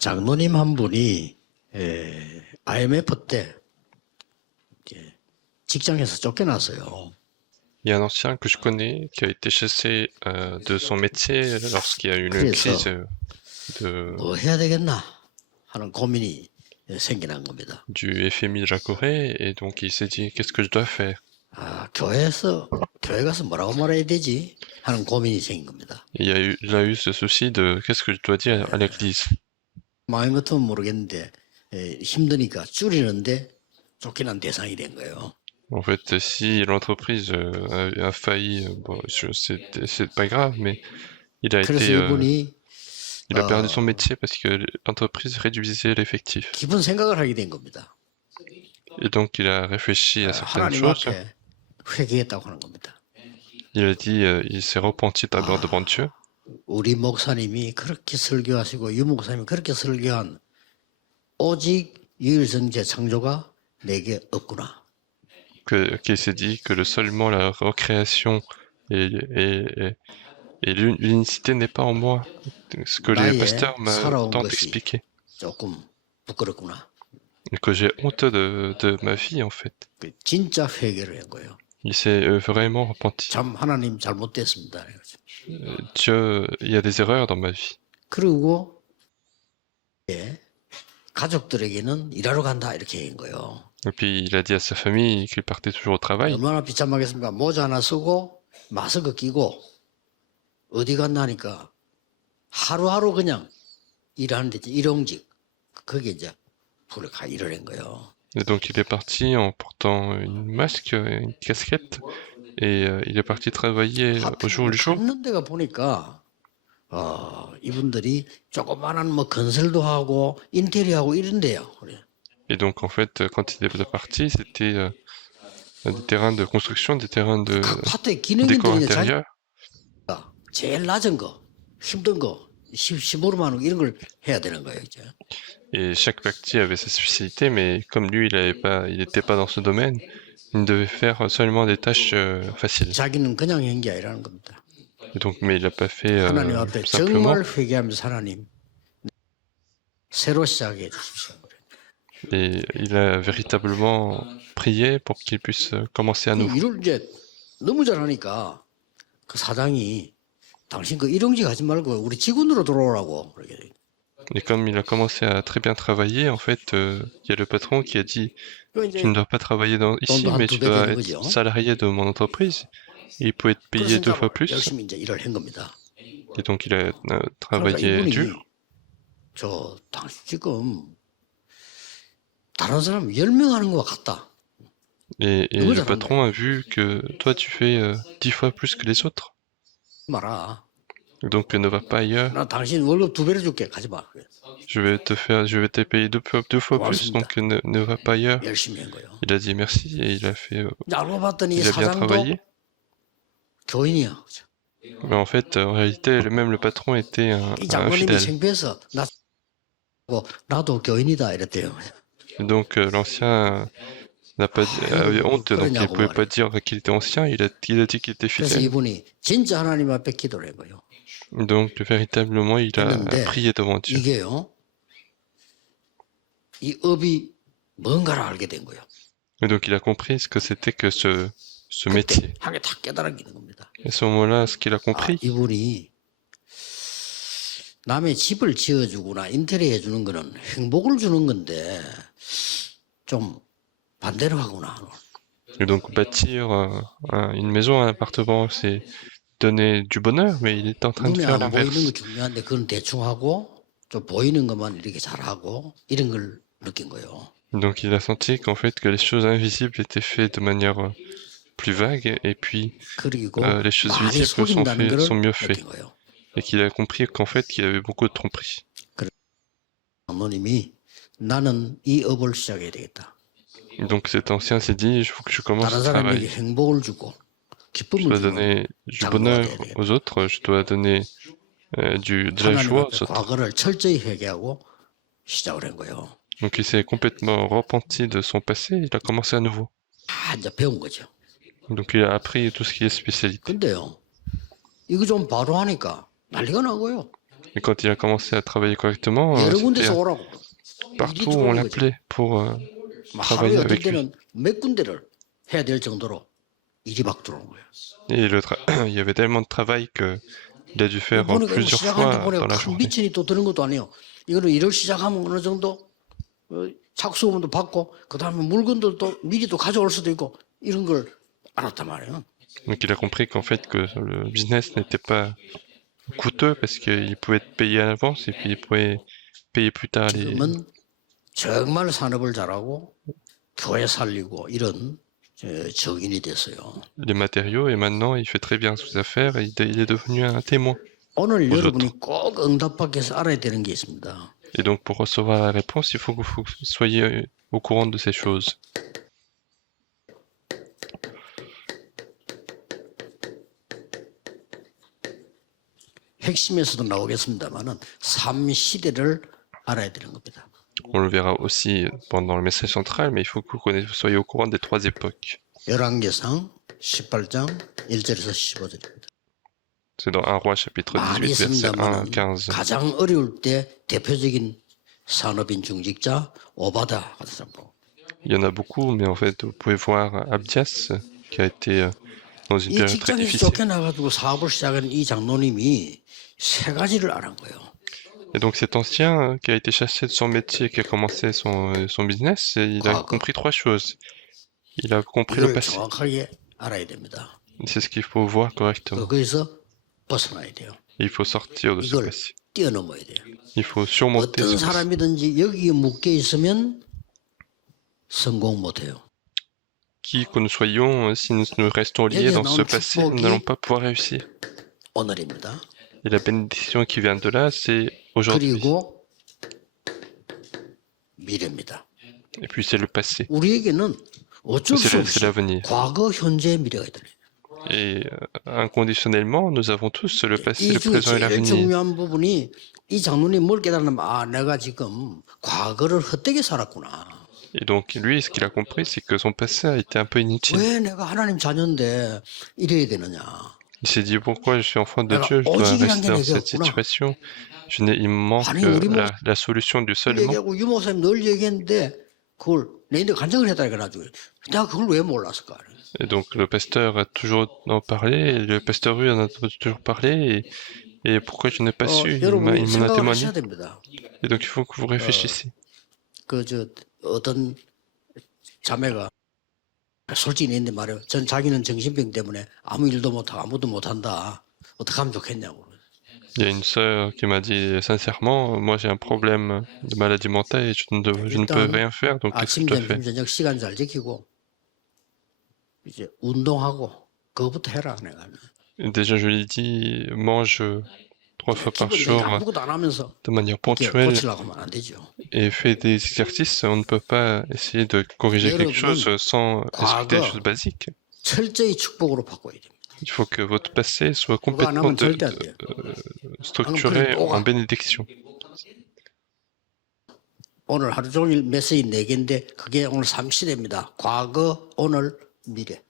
장로님 한 분이 IMF 때 이제 직장에서 쫓겨났어요. Il y a un ancien que je connais qui a été chassé de son métier lorsqu'il y a eu une 그래서 crise de, 뭐 해야 되겠나 하는 고민이 생겨난 겁니다. du FMI de la Corée et donc il s'est dit qu'est-ce que je dois faire? 아, 교회 가서 뭐라고 말해야 되지 하는 고민이 생긴 겁니다. Il a eu ce souci de qu'est-ce que je dois dire à l'église. 마음 같으면 모르겠는데 힘드니까 줄이는데 쫓겨난 대상이 된 거예요. En fait, si l'entreprise a failli, bon, c'est pas grave, mais il a 그래서 été, 이분이 il a perdu son métier parce que l'entreprise réduisait l'effectif. 깊은 생각을 하게 된 겁니다. Et donc il a réfléchi à certaines 하나님 choses. 앞에 회개했다고 하는 겁니다. Il a dit, il s'est repenti d'abord devant Dieu. 우리 목사님이 그렇게 설교하시고 유 목사님이 그렇게 설교한 오직 유일성제 창조가 내게 없구나. Qu'il s'est dit que seulement la recréation et l'unicité n'est pas en moi. Ce que les pasteurs m'ont expliqué. 조금 부끄럽구나. Et que j'ai honte de ma vie, en fait. 진짜 회개를 한 거예요. Il s'est vraiment repenti. 참 하나님 잘못됐습니다. Dieu, il y a des erreurs dans ma vie. 그리고 가족들에게는 일하러 간다 이렇게 한 거예요. Et puis il a dit à sa famille qu'il partait toujours au travail. 얼마나 비참하겠습니까? 모자 하나 쓰고 마스크 끼고 어디 갔나니까 하루하루 그냥 일하는데 일용직 그게 이제 불에 가 일을 한 거예요. Et donc il est parti en portant une masque, une casquette, et il est parti travailler au jour le jour. 갔는 데가 보니까 이분들이 조그마한 뭐 건설도 하고 인테리어하고 이런데요. Et donc en fait, quand il est parti, c'était des terrains de construction, des terrains de décor intérieur. 제일 낮은 거, 힘든 거, 15만 원 이런 걸 해야 되는 거예요, 이제. Et chaque partie avait sa spécialité, mais comme lui, il n'était pas dans ce domaine, il devait faire seulement des tâches faciles. 자기는 그냥 한 게 아니라는 겁니다. Et donc, mais il n'a pas fait 하나님 앞에 simplement. 정말 회개하면서 하나님 새로 시작해 주십시오. Et il a véritablement prié pour qu'il puisse commencer à nouveau. 일을 이제 너무 잘하니까 그 사장이 당신 그 일용직 하지 말고 우리 직원으로 들어오라고 그렇게. Et comme il a commencé à très bien travailler, en fait, il y a le patron qui a dit tu ne dois pas travailler ici, mais tu dois être salarié de mon entreprise. Et il peut être payé 2 fois plus. Et donc il a travaillé dur. 저 당신 지금 다른 사람 10명 하는 것 같다. Et le patron a vu que toi tu fais 10 fois plus que les autres. 말아. Donc ne va pas ailleurs. 나 당신 월급 2배로 줄게. 가지 마. Je vais te payer deux fois plus, donc ne va pas ailleurs. 열심히 한 거예요. Il a dit merci et il a fait. 알고 봤더니 Il a bien travaillé. 교인이야. Mais en fait, en réalité, même le patron était un fidèle. 창피해서 나도 교인이다 이랬대요. Donc l'ancien n'a pas avait honte, donc il pouvait pas dire qu'il était ancien. Il a dit qu'il était 그래서 fidèle. 이분이 진짜 하나님 앞에 기도를 한 거예요. Donc véritablement, il a prié devant Dieu. 이게요. 이 업이 뭔가를 알게 된 거예요. Et donc il a compris ce que c'était que ce métier. 하게 딱 깨달아지는 겁니다. Et à ce moment-là, ce qu'il a compris. 이분이 남의 집을 지어주거나 인테리어 해주는 거는 행복을 주는 건데 좀 반대로 하구나. Et donc bâtir une maison, un appartement, c'est donner du bonheur, mais il est en train de faire l'inverse. 보이는 거 중요한데 그건 대충 하고 좀 보이는 것만 이렇게 잘하고 이런 걸 느낀 거예요. Donc il a senti qu'en fait que les choses invisibles étaient faites de manière plus vague et puis les choses visibles sont mieux faites. Et qu'il a compris qu'en fait qu'il y avait beaucoup de tromperies. Donc cet ancien s'est dit, il faut que je commence à travailler. Je dois donner du bonheur aux autres, je dois donner de la joie aux autres. Donc il s'est complètement repenti de son passé, il a commencé à nouveau. Donc il a appris tout ce qui est spécialité. 이거 좀 바로 하니까 난리가 나고요. Et quand il a commencé à travailler correctement, 여러 c'était 군데서 오라고. partout 일이 où on 들어오는 거지. l'appelait pour 막 하루에 travailler 어떨 avec lui. 때는 몇 군데를 해야 될 정도로 일이 막 들어오는 거예요. Et il y avait tellement de travail qu'il a dû faire 보니까 이거 plusieurs 시작하는데 fois 보니까 dans la 큰 journée. 미천이 또 드는 것도 아니에요. 이거는 일을 시작하면 어느 정도 착수금도 받고 그 다음에 물건들도 미리 또 가져올 수도 있고 이런 걸 알았단 말이에요. Donc il a compris qu'en fait que le business n'était pas coûteux parce qu'il pouvait être payé à l'avance et puis il pouvait payer plus tard 지금은 정말 산업을 잘하고 교회 살리고 이런 적인이 됐어요. les matériaux et maintenant il fait très bien ses affaires et il est devenu un témoin. 오늘 aux 여러분이 꼭 응답받기 위해서 알아야 되는 게 있습니다. Et donc pour recevoir la réponse, il faut que vous soyez au courant de ces choses. 핵심에서도 나오겠습니다만은 삶 시대를 알아야 되는 겁니다. On le verra aussi pendant le message central, mais il faut que vous soyez au courant des 3 époques. 열왕기상 18장 1절에서 15절입니다. C'est dans 1 Roi chapitre 18 많이 verset 1 à 있습니다만 15. 가장 어려울 때 대표적인 산업인 중직자 오바다 같은 사람. Il y en a beaucoup, mais en fait vous pouvez voir Abdias qui a été dans une 이 période très 직장에서 difficile. 쫓겨나가지고 사업을 시작한 이 장로님이 세 가지를 알은 거예요. Et donc cet ancien qui a été chassé de son métier, qui a commencé son business, il a compris 3 choses. Il a compris le 이걸 passé. 정확하게 알아야 됩니다. C'est ce qu'il faut voir correctement. 거기서 벗어나야 돼요. Il faut sortir de ce 이걸 passé. 뛰어넘어야 돼요. Il faut surmonter 어떤 ce passé. 사람이든지 여기에 묶여 있으면 성공 못해요. Qui que nous soyons, si nous restons liés dans ce passé, nous n'allons pas pouvoir réussir. 오늘입니다. Et la bénédiction qui vient de là, c'est aujourd'hui. 그리고 미래입니다. Et puis c'est le passé. 우리에게는 어쩔 수 C'est 없이 l'avenir. 과거, 현재, 미래가 있다. Et inconditionnellement, nous avons tous le passé, 이 le 중에 présent et 제일 l'avenir. 중요한 부분이 이 장로님 뭘 깨달으면 아 내가 지금 과거를 헛되게 살았구나. Et donc lui, ce qu'il a compris, c'est que son passé a été un peu inutile. 왜 내가 하나님 자녀인데 이래야 되느냐. Il s'est dit pourquoi je suis enfant de Dieu, je dois rester dans cette situation. Il me manque la solution du seul mot. 얘기하고 유목사님 늘 얘기했는데 그걸 내인데 간증을 했다니까 나중에 내가 그걸 왜 몰랐을까. Et donc le pasteur a toujours en parlé, et le pasteur Rue en a toujours parlé, et pourquoi je n'ai pas su, il m'en a témoigné. Et donc il faut que vous réfléchissiez. 저 어떤 자매가 솔직히 내는데 말이에요. 전 자기는 정신병 때문에 아무 일도 못하고 아무도 못한다. 어떻게 하면 좋겠냐고. Il y a une sœur qui m'a dit sincèrement, moi j'ai un problème de maladie mentale et je ne peux rien faire, donc qu'est-ce que je dois faire? 저녁 시간 잘 지키고 이제 운동하고 그거부터 해라 내가. Déjà je lui ai dit, mange 3 fois par jour 아무것도 안 하면서 de manière ponctuelle 고치려고 하면 안 되죠. et fais des exercices. On ne peut pas essayer de corriger quelque chose sans respecter des choses basiques. 철저히 축복으로 바꿔야 됩니다. Il faut que votre passé soit complètement structuré en bénédiction. 오늘 하루 종일 메시지 4개인데 그게 오늘 3시대입니다. 과거, 오늘, 미래.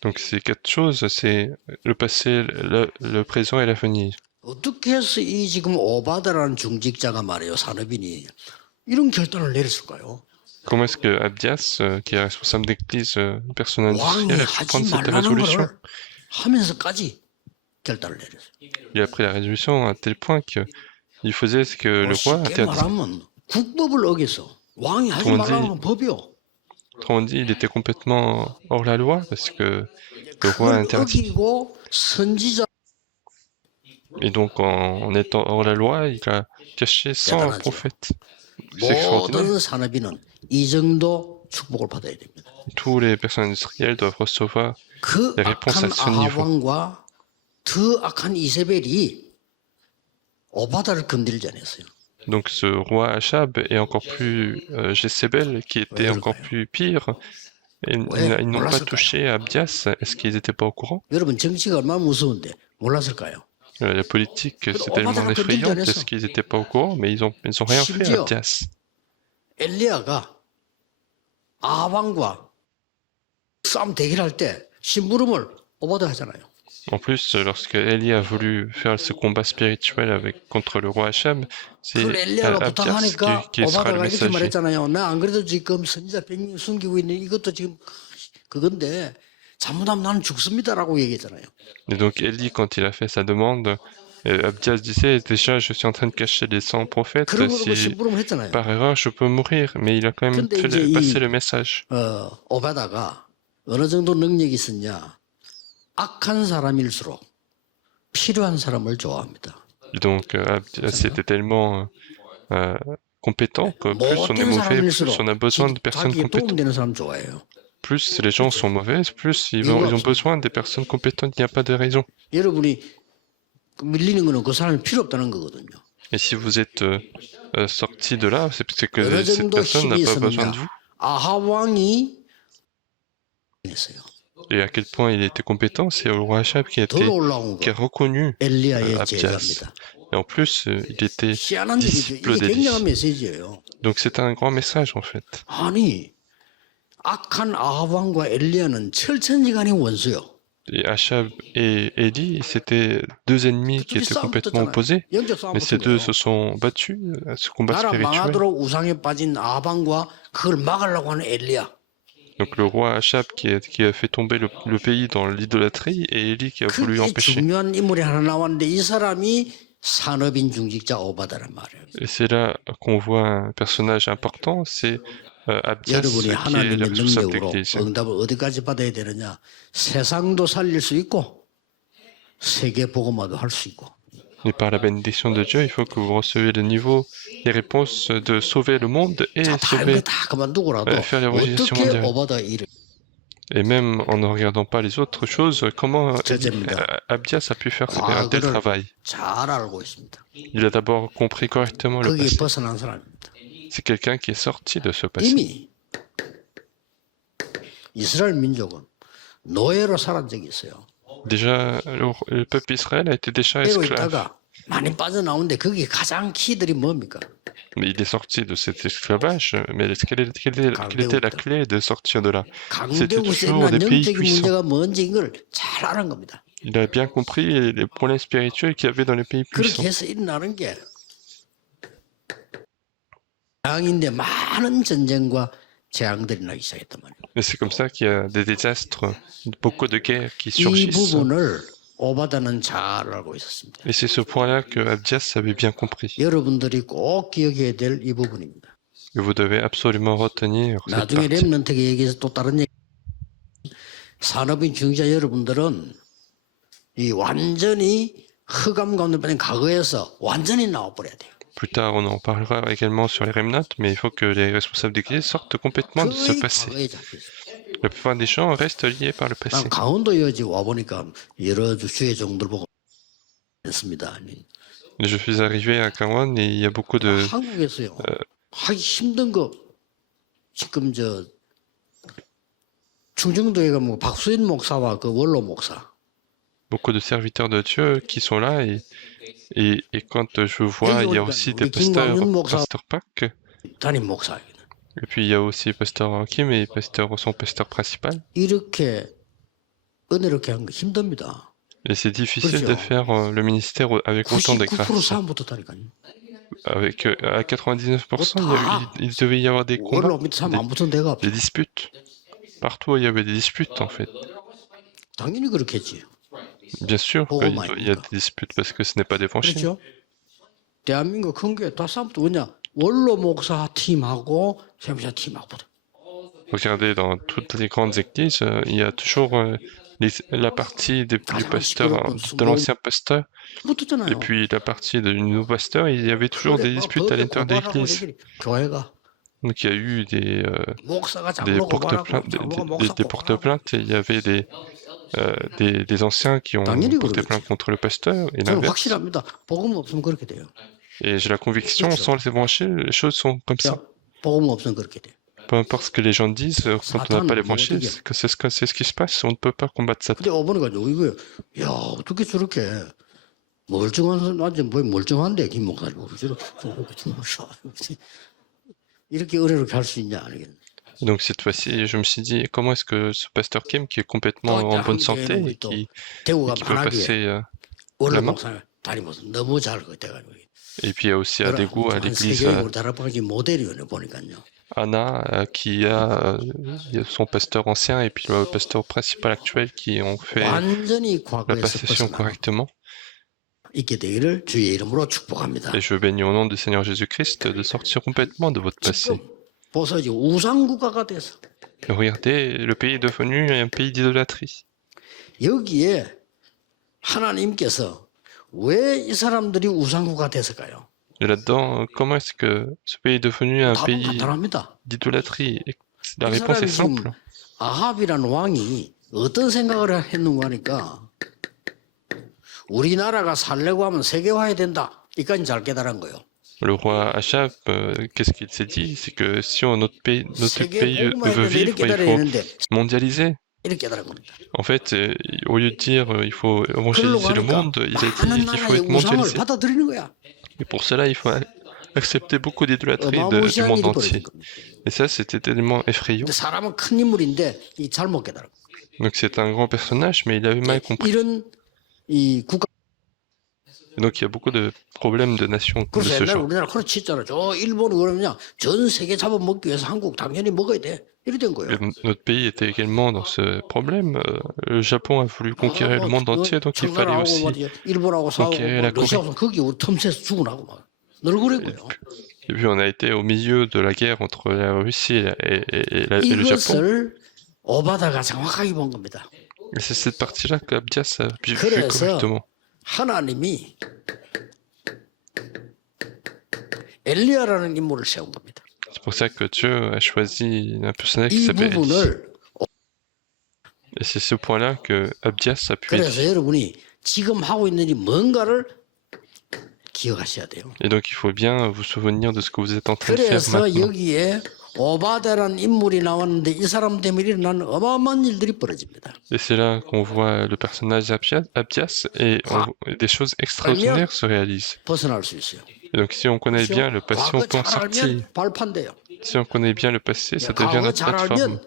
Donc ces 4 choses, c'est le passé, le présent et l'avenir. 어떻게 해서 이 지금 오바다라는 중직자가 말이에요. 산업인이 이런 결단을 내렸을까요? Comment est-ce que Abdias, qui est responsable d'église, une personne 왕이 industrielle, a pu 하지 prendre cette 말라는 résolution? 걸 하면서까지 결단을 내렸어요. Il a pris la résolution à tel point qu'il faisait ce que le roi 쉽게 interdisait. 말하면 국법을 어겨서 왕이 하지 Autrement 말라는 건 법이요. Autrement dit, il était complètement hors la loi parce que le roi 그걸 interdit. 어기고 선지자 Et donc, en étant hors la loi, il a caché 100 prophètes. C'est extraordinaire. 모든 산업인은 이 정도 축복을 받아야 됩니다. Tous les personnes industrielles doivent recevoir 그 des réponses à 악한 ce niveau. 아합왕과 더 악한 이세벨이 오바다를 건드리지 않았어요. Donc ce roi Achab est encore plus Jézabel, qui était encore plus pire. Et ils n'ont pas touché Abdias. Est-ce qu'ils n'étaient pas au courant? 여러분 정치가 얼마나 무서운데 몰랐을까요? La politique, c'est tellement effrayant. Est-ce qu'ils n'étaient pas au courant? Mais ils ont rien fait à Abdias. 엘리야가 아합왕과 싸움 대결할 때 심부름을 오바다 하잖아요. En plus, lorsque Eli a voulu faire ce combat spirituel contre le roi Achab, 그걸 c'est 엘리야가 Abdias 부탁하니까 qui sera le 오바다가 이렇게 messager. 말했잖아요. 나 안 그래도 지금 선지자 100명 숨기고 있는 이것도 지금 그건데 잘못하면 나는 죽습니다라고 얘기했잖아요. Et donc Eli, quand il a fait sa demande, Abdias disait, déjà, je suis en train de cacher les 100 prophètes, 그런 거 si 심부름을 했잖아요. par erreur je peux mourir, mais il a quand même 근데 이제 passé le message. 오바다가 어느 정도 능력이 있었냐? 악한 사람일수록 필요한 사람을 좋아합니다. Et donc Abdias était tellement compétent que plus on est 못된 mauvais, plus 사람일수록 on a besoin de personnes 자기에 compétentes. 도움되는 사람 좋아해요. Plus les gens sont mauvaises, plus ils ont besoin des personnes compétentes. Il n'y a pas de raison. 여러분이 밀리는 거는 그 사람이 필요 없다는 거거든요. Et si vous êtes sorti de là, c'est que 어느 cette 정도 personne n'a 힘이 pas besoin 있었느냐? de vous. 아하 왕이 했어요. Et à quel point il était compétent, c'est le roi Achab qui a 올라온 거 reconnu 엘리야의 Abdias. 제자입니다. Et en plus, il était 희한한 얘기죠. disciple 이게 d'Élie. 굉장한 메시지예요. Donc c'est un grand message en fait. 아니 악한 아합 왕과 엘리야는 철천지간의 원수요. Et Achab et Élie, c'était deux ennemis qui 그쪽이 étaient 싸움 complètement 붙었잖아요. opposés. 영적 싸움 Mais ces deux 붙은 se sont battus à ce combat 나라 spirituel. 망하도록 우상에 빠진 아합 왕과 그걸 막으려고 하는 엘리야. Donc le roi Achab qui a fait tomber le pays dans l'idolâtrie et Élie qui a voulu 그게 l'empêcher. 중요한 인물이 하나 나왔는데 이 사람이 산업인 중직자 오바다란 말이에요. Et c'est là qu'on voit un personnage important, c'est Abdias 여러분이 qui est le 하나님의 responsable 능력으로 d'église. 응답을 어디까지 받아야 되느냐? 세상도 살릴 수 있고 세계 복음화도 할 수 있고. Et par la bénédiction de Dieu, il faut que vous receviez le niveau, les réponses de sauver le monde et 자, 다른 sauver, 거다 그만두고라도 faire l'évangélisation 어떻게 mondiale. 오바다 일을 Et même en ne regardant pas les autres choses, comment Abdias a pu faire un tel travail? 잘 알고 있습니다. Il a d'abord compris correctement le 거기에 passé. 벗어난 사람입니다. C'est quelqu'un qui est sorti de ce passé. 이미 이스라엘 민족은 노예로 살은 적이 있어요. Déjà, le peuple Israël a été déjà 노예로 esclave. 있다가 많이 빠져나오는데 거기 가장 키들이 뭡니까? Mais il est sorti de cet esclavage. Mais quelle était la clé de sortir de là? C'était 강대국 toujours 세나 des pays 영적인 puissants. 문제가 뭔지 이걸 잘 아는 겁니다. Il a bien compris les problèmes spirituels qu'il y avait dans les pays puissants. 그렇게 해서 일어나는 게 재앙인데 많은 전쟁과 재앙들이 나기 시작했단 말이에요. Et c'est comme ça qu'il y a des désastres, beaucoup de guerres qui 이 surgissent. 부분을 오바다는 잘 알고 있었습니다. Et c'est ce point-là que Abdias avait bien compris. 여러분들이 꼭 기억해야 될 이 부분입니다. Et vous devez absolument retenir cette 나중에 partie. 렘넌트에게 얘기해서 또 다른 얘기. 산업인 중자 여러분들은 이 완전히 흑암 가운데 빠진 과거에서 완전히 나와버려야 돼요. Plus tard, on en parlera également sur les remnants, mais il faut que les responsables d'église sortent complètement de ce 거의 passé. 과거에 잡혀 있어요. La plupart des gens restent liés par le passé. 난 강원도 여지 와 보니까 여러 주의 종들 보고 했습니다. Je suis arrivé à Kawan et il y a beaucoup de... 한국에서요. 하기 힘든 거 지금 저 충청도에 가면 박수인 목사와 그 원로 목사. beaucoup de serviteurs de Dieu qui sont là et quand je vois, il y a aussi des pasteurs, pasteur Pak, 담임 목사. et puis il y a aussi pasteur Kim et son pasteur principal. 이렇게 은혜롭게 한 거 힘듭니다. Et c'est difficile de faire le ministère avec autant de grâce. 99% 싸움 붙었다니까요. Avec à 99%, il devait y avoir des combats, 원로 밑에 싸움 안 붙은 데가 없어. des disputes. Partout, il y avait des disputes en fait. 당연히 그렇겠지. Bien sûr qu'il y a des disputes parce que ce n'est pas d'évangile. 그렇죠? 대한민국 큰 게 다 싸움 붙으냐? 원로 목사 팀하고 세무사 팀하고 붙어. Regardez, dans toutes les grandes églises, il y a toujours la partie du pasteur, de l'ancien pasteur, 붙었잖아요. et puis la partie du nouveau pasteur, il y avait toujours des disputes à l'intérieur de l'église. 교회가 Donc il y a eu des 목사가 장로 고발하고 장로가 목사 des porte-plaintes, et il y avait des anciens qui ont porté plainte contre le pasteur, et 저는 l'inverse. 확실합니다. 복음 없으면 그렇게 돼요. Et j'ai la conviction, sans les évangiles, les choses sont comme ça. 복음 없으면 그렇게 돼요. Peu importe ce que les gens disent, quand on n'a pas l'évangile, c'est ce qui se passe, on ne peut pas combattre Satan. 근데 어머니가 이거예요. 야 어떻게 저렇게 멀쩡한 완전 뭐 멀쩡한데 김 목사님 저렇게 이렇게 은혜롭게 할 수 있냐 아니겠네. Donc cette fois-ci, je me suis dit, comment est-ce que ce pasteur Kim, qui est complètement en bonne santé et qui peut passer la main. Et puis il y a aussi à Daegu, à l'église Anna, qui a son pasteur ancien et puis le pasteur principal actuel qui ont fait la passation correctement. Et je bénis au nom du Seigneur Jésus-Christ de sortir complètement de votre passé. Regardez, le pays est devenu un pays d'idolâtrie. Et là-dedans, comment est-ce que ce pays est devenu un pays d'idolâtrie? La réponse est simple. Le roi Achab, qu'est-ce qu'il s'est dit? C'est que si notre pays veut vivre, il faut mondialiser. En fait, au lieu de dire il faut évangéliser le monde, il a dit qu'il faut être mondialisé. Et pour cela, il faut accepter beaucoup d'idolâtrie du monde entier. Et ça, c'était tellement effrayant. Donc c'est un grand personnage, mais il avait mal compris. Et donc il y a beaucoup de problèmes de nations de ce genre. Notre pays était également dans ce problème. Le Japon a voulu conquérir le monde entier, donc il fallait aussi conquérir la Corée. Et puis on a été au milieu de la guerre entre la Russie et le Japon. Et c'est cette partie-là qu'Abdias a vu correctement. C'est pour ça que Dieu a choisi un personnage qui s'appelle Élie. Et c'est ce point-là que Abdias a pu aider. Et donc il faut bien vous souvenir de ce que vous êtes en train de faire maintenant. Et c'est là qu'on voit le personnage Abdias et des choses extraordinaires se réalisent. Et donc si on connaît bien le passé, on peut en sortir. Si on connaît bien le passé, ça devient notre plateforme.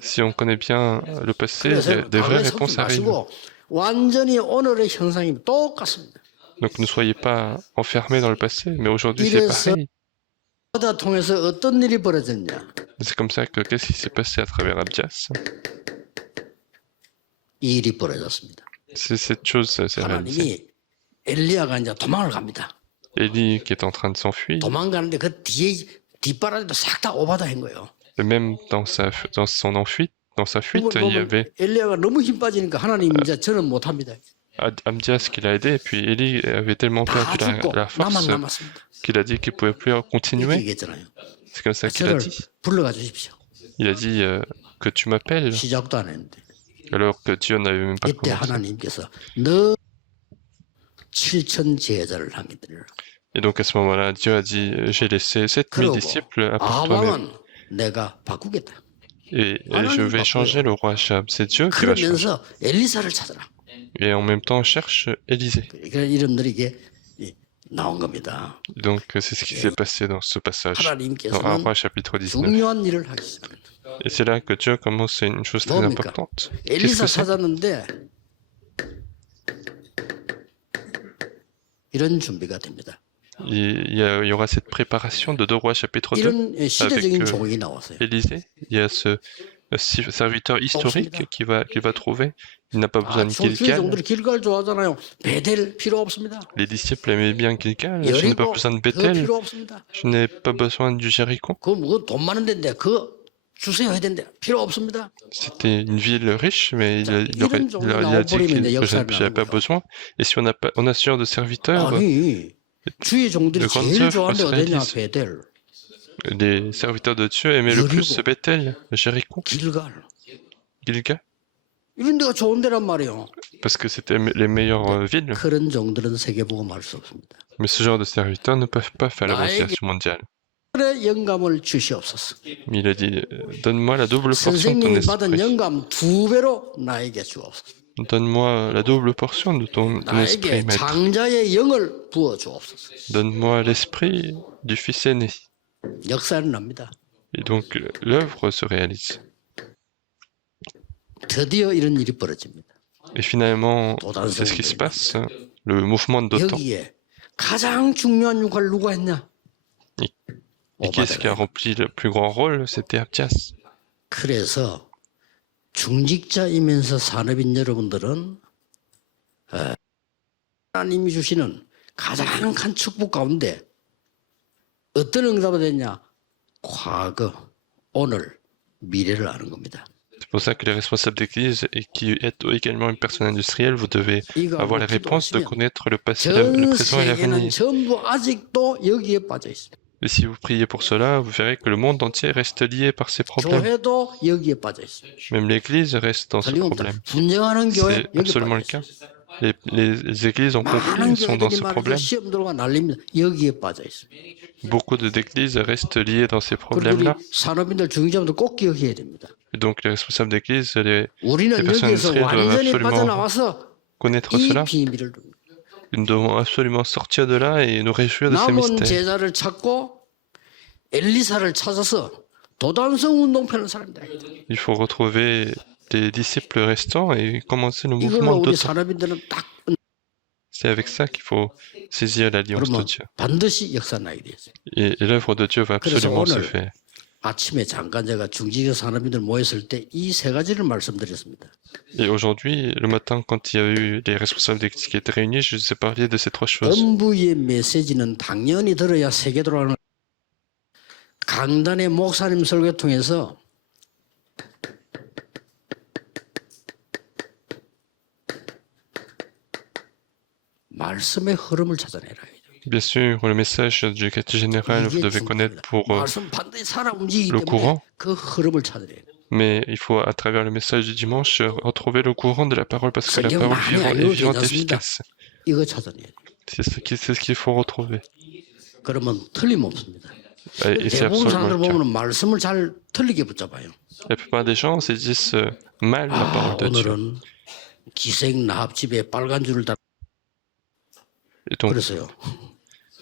Si on connaît bien le passé, des vraies réponses arrivent. Donc ne soyez pas enfermés dans le passé, mais aujourd'hui c'est pareil. C'est comme ça que qu'est-ce qui s'est passé à travers Abdias? C'est cette chose s'est réalisée. Élie qui est en train de s'enfuir. Et même dans son enfuite, dans sa fuite, il y avait Abdias qui l'a aidé, et puis Élie avait tellement perdu la force qu'il a dit qu'il ne pouvait plus continuer. C'est comme ça qu'il a dit. Il a dit que tu m'appelles, alors que Dieu n'avait même pas commencé. Et donc à ce moment-là, Dieu a dit, j'ai laissé 7000 disciples à part toi-même. Et je vais changer le roi Achab. C'est Dieu qui va changer. Et en même temps, on cherche Élisée. Donc c'est ce qui s'est passé dans ce passage, dans 1 roi chapitre 19. Et c'est là que Dieu commence une chose très importante. Qu'est-ce que c'est? Il y aura cette préparation de 2 rois chapitre 2 avec Élisée. Il y a ce serviteur historique qu'il va trouver. Il n'a pas besoin de Gilgal. Les disciples aimaient bien Gilgal. Je n'ai pas besoin de Bethel. Je n'ai pas besoin du Jéricho. C'était une ville riche, mais il a dit que je n'avais pas besoin. Et si on assure de serviteurs, de grandes œuvres se réalisent. Les serviteurs de Dieu aimaient le plus Bethel, Jéricho, Gilgal. Parce que c'était les meilleures villes. Mais ce genre de serviteurs ne peuvent pas faire l'évangélisation mondiale. Il a dit, donne-moi la double portion de ton esprit. Donne-moi la double portion de ton esprit, maître. Donne-moi l'esprit du fils aîné. Et donc l'œuvre se réalise. 드디어 이런 일이 벌어집니다. Et finalement, c'est ce qui se passe, le mouvement de Dotan. 여기에 가장 중요한 역할을 누가 했냐? Et qui est-ce qui a rempli le plus grand rôle? C'était Abdias. 그래서 중직자이면서 산업인 여러분들은 하나님이 주시는 가장 큰 축복 가운데 어떤 응답이 됐냐? 과거, 오늘, mi래를 아는 겁니다. C'est pour ça que les responsables d'église et qui êtes également une personne industrielle, vous devez avoir la réponse de connaître le passé, le présent et l'avenir. 전부 아직도 여기에 빠져 있습니다. Et si vous priez pour cela, vous verrez que le monde entier reste lié par ces problèmes. 교회도 여기에 빠져 있습니다. Même l'église reste dans ce problème. 분쟁하는 교회 C'est 여기 absolument 빠져 le cas. 있습니다. Les églises en 많은 conflit sont dans 교회들이 ce 말이죠. problème. 시험 들어가 난립니다. 여기에 빠져 있습니다. Beaucoup d'églises restent liées dans ces 그리고 problèmes-là. 우리 산업인들 중직자분들 꼭 기억해야 됩니다. Et donc les responsables d'église, les 우리는 personnes 여기에서 industrielles doivent 완전히 absolument 빠져나와서 connaître 이 cela. 비밀을 둡니다. Nous devons absolument sortir de là et nous réjouir de ces 남은 mystères. 제자를 찾고 엘리사를 찾아서 도단성 운동편을 사람이다. Il faut retrouver les disciples restants et commencer le 이걸로 mouvement 우리 d'autres. 산업인들은 딱 C'est avec ça qu'il faut saisir l'alliance de 그러면 Dieu. 반드시 역사 나게 되었어요. Et l'œuvre de Dieu va 그래서 absolument se 오늘 faire. 아침에 잠깐 제가 중직자 산업인들 모였을 때 이 세 가지를 말씀드렸습니다. Et aujourd'hui, le matin, quand il y a eu les responsables d'église qui étaient réunis, je vous ai parlé de ces trois choses. 본부의 메시지는 당연히 들어야 세계 돌아가는 강단의 목사님 설교 통해서 말씀의 흐름을 찾아내라. Bien sûr, le message du quartier général, vous 이게 devez connaître 중요합니다. pour 말씀 반드시 살아 움직이기 le 때문에 courant, 그 흐름을 찾아내야 돼요. mais il faut, à travers le message du dimanche, retrouver le courant de la parole parce que la 성경 parole 많이 est 알고 vivante et 계셨습니다. efficace. 이거 찾아내야 돼요. C'est ce qu'il faut retrouver. 그러면 틀림없습니다. Et c'est 대부분 사람들 absolument le cas. 보면 말씀을 잘 틀리게 붙잡아요. La plupart des gens saisissent mal la parole de Dieu. 오늘은 기생 나합집에 빨간 줄을 달. 그래서요.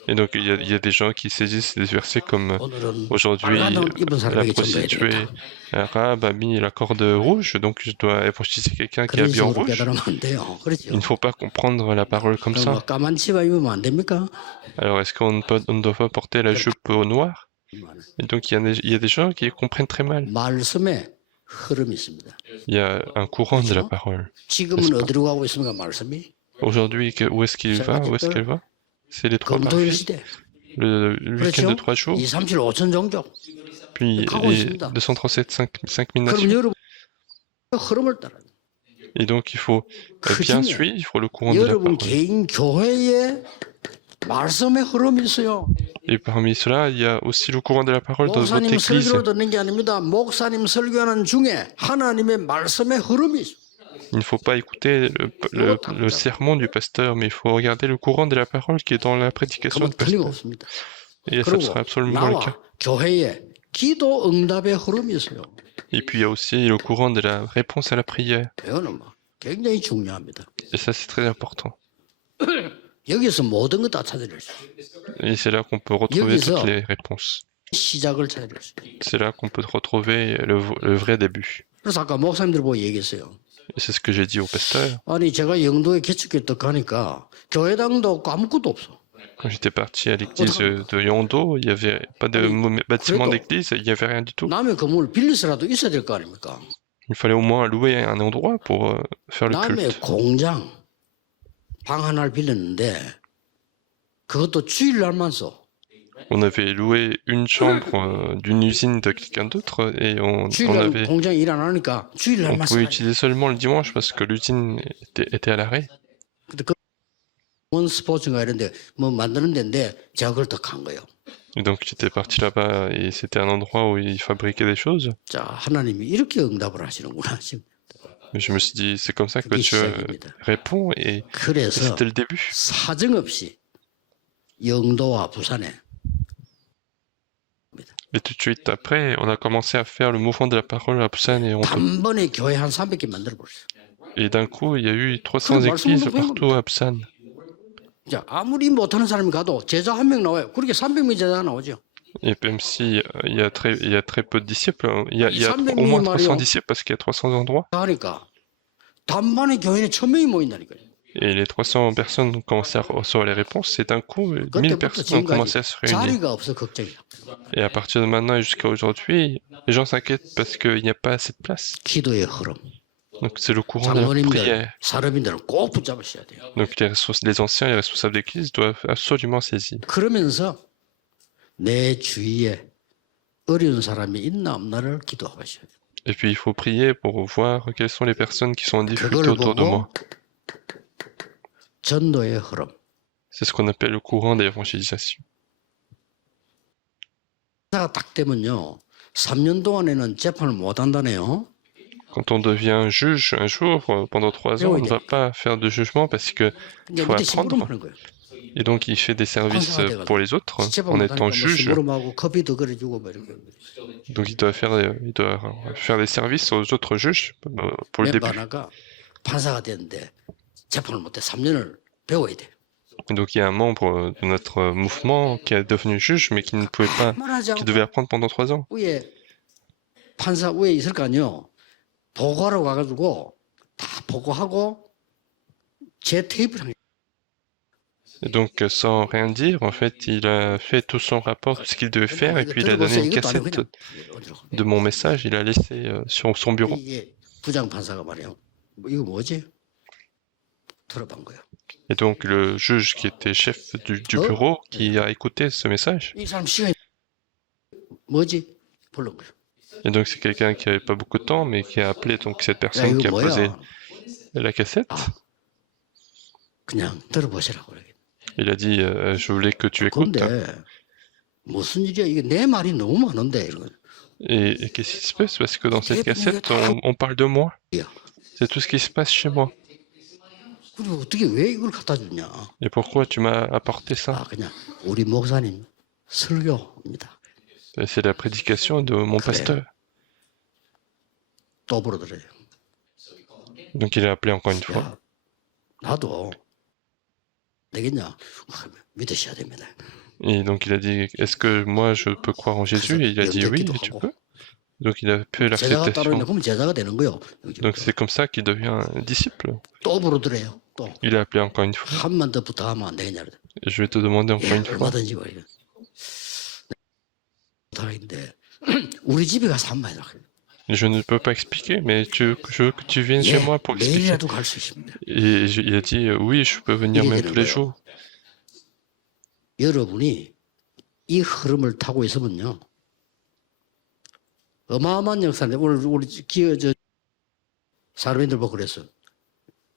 Et donc il y a des gens qui saisissent des versets comme 오늘은 aujourd'hui 빨간 옷 입은 la 사람에게 전도해야 prostituée 되겠다. arabe a mis la corde rouge, donc je dois évangéliser quelqu'un qui est 그런 habillé en 식으로 rouge. 깨달으면 안 돼요. 그렇죠? Il ne faut pas comprendre la parole comme 그럼 뭐 ça. 까만 치마 입으면 안 됩니까? Alors est-ce on ne doit pas porter la jupe au noir? Et donc il y a des gens qui comprennent très mal. 말씀에 흐름이 있습니다. Il y a un courant de la parole. 지금은 어디로 가고 있습니까? 말씀이 Aujourd'hui, où est-ce qu'il va? Où est-ce qu'elle va? C'est les trois 검토일 marchés. 시대. Le week-end de 그렇죠? 3 jours, 237 5천 종족. puis 가고 les 있습니다. 237, 5000 그럼 nations. 여러분 그 흐름을 따라. Et donc il faut bien 그중에 suivre le courant de la 여러분 parole. 개인 교회에 말씀의 흐름이 있어요. Et parmi cela, il y a aussi le courant de la parole dans votre 목사님 église. 설교를 듣는 게 아닙니다. 목사님 설교하는 중에 하나님의 말씀의 흐름이 있어요. Il ne faut pas écouter le sermon du pasteur, mais il faut regarder le courant de la parole qui est dans la prédication 그러면 du pasteur. 틀림없습니다. Et ça 그리고 sera absolument le cas. 나와 교회에 기도 응답의 흐름이 있어요. Et puis il y a aussi le courant de la réponse à la prière. 이거는 뭐 굉장히 중요합니다. Et ça, c'est très important. 여기서 모든 거 다 찾아낼 수 있어요. Et c'est là qu'on peut retrouver 여기서 toutes les réponses. 시작을 찾아낼 수 있어요. C'est là qu'on peut retrouver le vrai début. 그래서 아까 목사님들 보고 얘기했어요. Et c'est ce que j'ai dit au pasteur. 아니 제가 영도에 개척교회 딱 가니까 교회당도 없고 아무것도 없어. Quand j'étais parti à l'église de Yondo, il n'y avait pas de bâtiment d'église, il n'y avait rien du tout. 남의 건물 빌려서라도 있어야 될 거 아닙니까? Il fallait au moins louer un endroit pour faire le 남의 culte. 공장 방 하나를 빌렸는데 그것도 주일날만 써. On avait loué une chambre d'une usine de quelqu'un d'autre et on 주일날 공장이 일 안 하니까 on 주일날만 pouvait 써. utiliser seulement le dimanche parce que l'usine était à l'arrêt. 근데 그 스포츠가 이런데 뭐 만드는 데인데 제가 그걸 더 간 거예요. Et donc j'étais parti là-bas et c'était un endroit où ils fabriquaient des choses. 자 하나님이 이렇게 응답을 하시는구나 지금. Mais je me suis dit, c'est comme ça que 그게 Dieu 시작입니다. répond et 그래서 c'était le début. 사정없이 영도와 부산에 Et tout de suite après, on a commencé à faire le mouvement de la parole à Busan et Hondo. 단번에 교회 한 300개 만들어 버렸어요. Et d'un coup, il y a eu 300 그럼 églises 말씀을 partout à Busan. 자 아무리 못하는 사람이 가도 제자 한 명 나와요. 그렇게 300명 제자가 나오죠. Et même si il y a très peu de disciples, il y a au 300명이 moins 300 말이요. disciples parce qu'il y a 300 endroits. 하니까 단번에 교인에 1000명이 모인다니까요. Et les 300 personnes ont commencé à recevoir les réponses. C'est d'un coup, 1000 그때부터 personnes ont commencé 지금까지 à se réunir. 자리가 없어 걱정이야. Et à partir de maintenant et jusqu'à aujourd'hui, les gens s'inquiètent parce qu'il n'y a pas assez de place. 기도의 흐름. Donc c'est le courant de la 장로님들, prière. 사람인들은 꼭 붙잡으셔야 돼요. Donc les anciens, les responsables d'église doivent absolument saisir. 그러면서 내 주위에 어려운 사람이 있나 없나를 기도하셔야 돼요. Et puis il faut prier pour voir quelles sont les personnes qui sont en difficulté 그걸 autour de moi. 보고 전도의 흐름. C'est ce qu'on appelle le courant d'évangélisation. 딱 되면요. 3년 동안에는 재판을 못 한다네요. Quand on devient juge un jour, pendant 3 ans, on ne va pas faire de jugement parce que il faut 밑에 심부름 apprendre. 하는 거예요. Et donc il fait des services pour les autres en étant juge. 심부름하고 커피도 그래주고 뭐 이렇게. Donc il doit faire des services aux autres juges pour le début. 하나가 판사가 됐는데 재판을 못해 3년을 배워야 돼. Donc il y a un membre de notre mouvement qui est devenu juge mais qui ne pouvait pas, qui devait apprendre pendant 3 ans. 위에 판사 위에 있을 거 아니요. 보고하러 가가지고 다 보고하고 제 테이프를 Et donc sans rien dire, en fait, il a fait tout son rapport, tout ce qu'il devait faire, et puis il a donné une cassette de mon message, il a laissé sur son bureau. 이게 부장 판사가 말이에요. 이거 뭐지? 들어본 거예요. Et donc le juge qui était chef du bureau, qui a écouté ce message. 이 사람 시간이 뭐지? 부른 거예요. Et donc c'est quelqu'un qui avait pas beaucoup de temps, mais qui a appelé donc cette 야, personne qui 이거 a posé 뭐야? la cassette. 그냥 들어보시라고 그래. Il a dit je voulais que tu écoutes. 근데 무슨 일이야? 이게 내 말이 너무 많은데 이런. Et qu'est-ce qui se passe? Parce que dans cette cassette, on parle de moi. C'est tout ce qui se passe chez moi. 그리고 어떻게 왜 이걸 갖다 주냐? Et pourquoi tu m'as apporté ça? 아, 그냥 우리 목사님 설교입니다. C'est la prédication de mon pasteur. 또 불러드려요. Donc il a appelé encore une fois. 야, 나도 되겠냐? 믿으셔야 됩니다. Et donc il a dit, est-ce que moi je peux croire en Jésus? Et il a dit oui, et tu peux. Donc il a fait 제자가 따로 있는데 l'acceptation. 그럼 제자가 되는 거요. Donc c'est comme ça qu'il devient un disciple. 또 불러드려요. 또 Il a appelé encore une fois. 한만 더 부탁하면 안 되겠냐? Et je vais te demander encore une fois. 얼마든지 말이야. 부탁인데 우리 집에 가서 한번 해라. Je ne peux pas expliquer, mais je veux que tu viennes chez moi pour expliquer. 매일이라도 갈 수 있습니다. Et il a dit, oui, je peux venir même tous les jours. 여러분이 이 흐름을 타고 있으면요. 어마어마한 역사인데 오늘 우리 기어 사람들 보고 그랬어.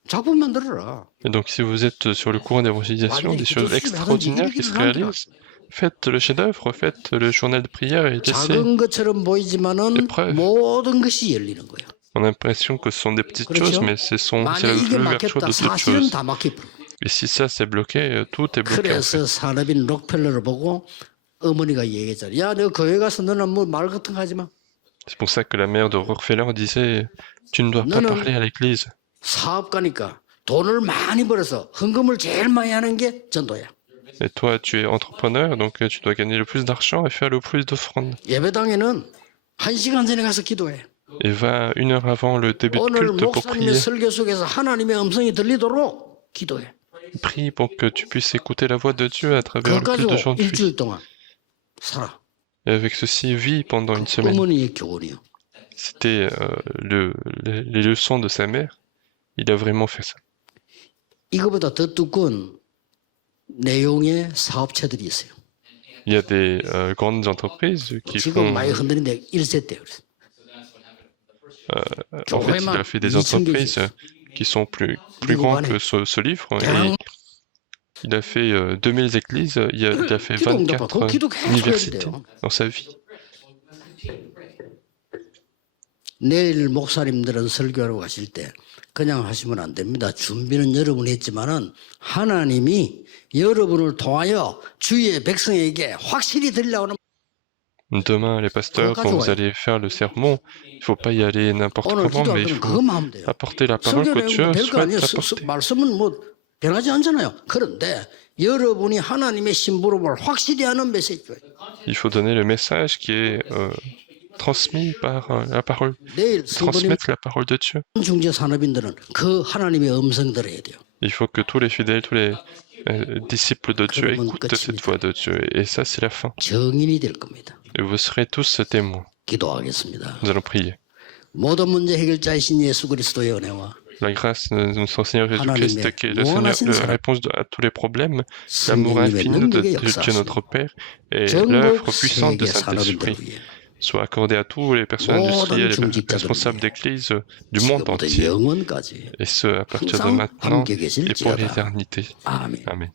작품 만들어라. Et donc si vous êtes sur le courant d'évangélisation, des choses extraordinaires qui se réalisent, faites le chef-d'œuvre, faites le journal de prière et laissez. 작은 것처럼 보이지만은 모든 것이 열리는 거예요. On a l'impression que ce sont des petites 그렇죠? choses, mais c'est 만약 이게 l'ouverture 막혔다 de toutes 사실은 choses. 다 막혀. Et si ça c'est bloqué, tout est bloqué. En fait. 그래서 산업인 록펠러를 보고 어머니가 얘기했잖아. 야, 너 교회 가서 너는 뭐 말 같은 거 하지 마. C'est pour ça que la mère de Rockefeller disait, tu ne dois pas parler à l'église. 사업가니까 돈을 많이 벌어서 헌금을 제일 많이 하는 게 전도야. Et toi, tu es entrepreneur, donc tu dois gagner le plus d'argent et faire le plus d'offrandes. 예배당에는 1시간 전에 가서 기도해. Et va 1 heure avant le début de 오늘 culte pour prier. 목사님의 설교 속에서 하나님의 음성이 들리도록 기도해. Prie pour que tu puisses écouter la voix de Dieu à travers 그거 le culte 가지고 d'aujourd'hui. 일주일 동안 살아. Et avec ceci, vis pendant une semaine. 어머니의 교훈이요. C'était les leçons de sa mère. Il a vraiment fait ça. 이거보다 더 두꺼운 내용의 사업체들이 있어요. Il y a des grandes entreprises qui 지금 font... 많이 흔들리는데 1세 때 그랬어요. En fait, il a fait des entreprises qui sont plus grands que ce livre. Et il a fait 2000 églises, il a fait 24 universités dans sa vie. 내일 목사님들은 설교하러 가실 때 그냥 하시면 안 됩니다. 준비는 여러분이 했지만은 하나님이 여러분을 통하여 주의 백성에게 확실히 들리려고 하는 Demain, les pasteurs, quand vous allez faire le sermon, il ne faut pas y aller n'importe 오늘 comment, mais il 기도하면 faut 그것만 하면 돼요. apporter la parole que Dieu 설교는 별거 아니에요. souhaite apporter. 말씀은 뭐 변하지 않잖아요. 그런데 여러분이 하나님의 심부름을 확실히 하는 메시지예요. Il faut donner le message qui est transmis par la parole, 내일 성도님 transmettre la parole de Dieu. 중재 산업인들은 그 하나님의 음성 들어야 돼요. Il faut que tous les fidèles, tous les disciples de Dieu 그러면 écoutent cette 끝입니다. voix de Dieu. Et ça, c'est la fin. 증인이 될 겁니다. Et vous serez tous témoins. 기도하겠습니다. Nous allons prier. 모든 문제 해결자이신 예수 그리스도의 은혜와 La grâce de notre Seigneur Jésus-Christ, 하나님의 qui est le Seigneur, 무한하신 la 사랑, réponse à tous les problèmes, l'amour 성령님의 infini de 능력의 Dieu notre 역사하시니 Père et 전국 l'œuvre puissante 세계 de 산업인들을 Saint-Esprit 위해 soit accordée à tous les personnes 모든 industrielles et 중직자들을 responsables 위해 d'église du monde 지금부터 entier, 영원까지 et ce à partir de 항상 maintenant 함께 et pour 계실지어다. l'éternité. 아멘. Amen.